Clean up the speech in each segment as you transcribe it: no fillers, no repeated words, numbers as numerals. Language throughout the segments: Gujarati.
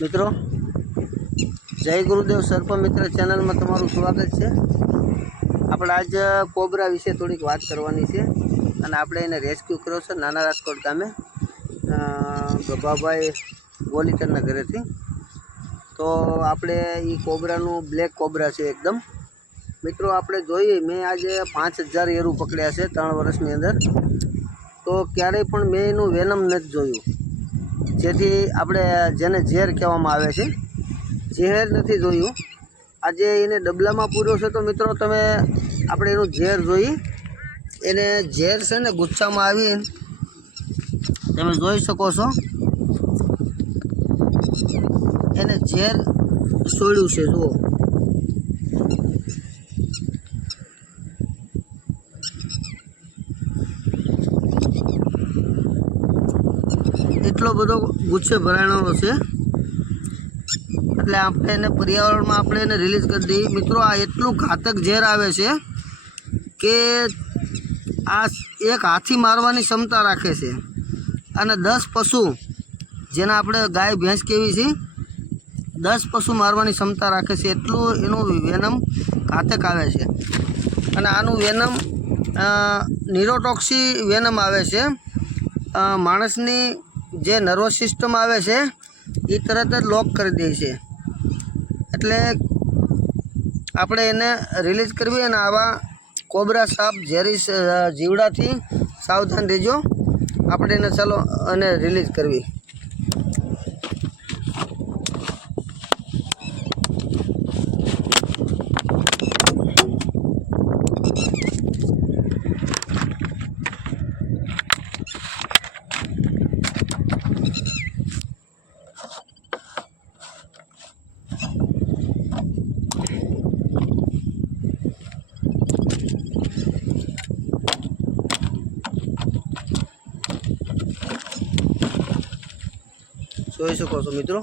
मित्रों जय गुरुदेव सर्प मित्र चैनल में तमारू स्वागत है। આપણે आज कोबरा विषे थोड़ी बात करवानी है અને આપણે એને રેસ્ક્યુ કર્યો છે નાના રાજકોટ ગામે ગભાભાઈ ગોલીટરના ઘરેથી। તો આપણે એ કોબરાનું બ્લેક કોબરા છે एकदम। मित्रों આપણે જોઈએ મેં આજે 5000 એરું પકડ્યા છે 3 વર્ષની અંદર। તો ક્યારેય પણ મેં એનું વેનમ નથી જોયું, જેથી આપણે જેને ઝેર કહેવામાં આવે છે ઝેર નથી જોયું। આજે એને ડબલામાં પૂર્યો છે તો મિત્રો તમે આપણે એનું ઝેર જોઈ, એને ઝેર છે ને ગુચ્છામાં આવી તમે જોઈ શકો છો, એને ઝેર છોડ્યું છે। જુઓ એટલો બધો ગુચ્છે ભરાણો છે, એટલે આપણે એને पर्यावरण में આપણે એને रिलीज कर दी। मित्रों आ एटलू घातक झेर आवे छे के आ एक हाथी मारवानी क्षमता राखे छे अने 10 पशु जेने आपणे गाय भैंस केवी छे 10 पशु मारवानी क्षमता राखे छे, एटलू एनु वेनम घातक आवे छे। अने आनु वेनम न्यूरोटॉक्सी वेनम आवे छे। माणसनी जे नर्वस सिस्टम आवे छे એ તરત જ લોક કરી દે છે, એટલે આપણે એને રિલીઝ કરવી અને આવા કોબરા સાપ ઝેરી જીવડાથી સાવધાન રહેજો। આપણે એને ચાલો અને રિલીઝ કરવી। જોઈ શકો છો મિત્રો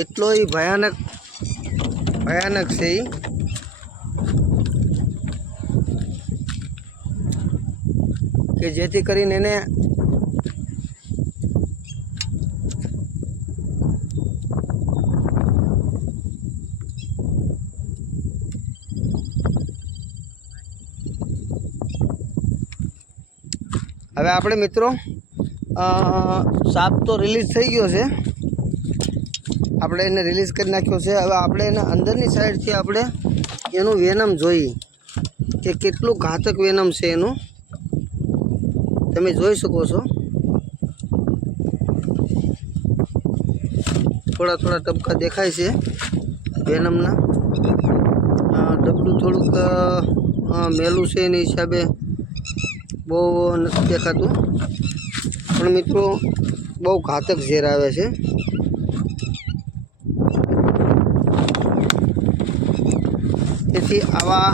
એટલો ही ભયાનક છે કે જેથી કરીને એને હવે આપણે મિત્રો साप तो रिलीज थी गयो है, આપણે એને रिलीज कर नाख्यो है। હવે આપણે એને અંદરની સાઈડથી આપણે એનું વેનમ જોઈ કે કેટલું ઘાતક વેનમ છે એનું, તમે જોઈ શકો છો। થોડા થોડા ટપકા દેખાય છે વેનમના। ડબલું થોડુંક મેલું છે એની હિસાબે બહુ નથી દેખાતું, પણ મિત્રો બહુ ઘાતક ઝેર આવે છે। તેથી આવા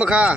મખા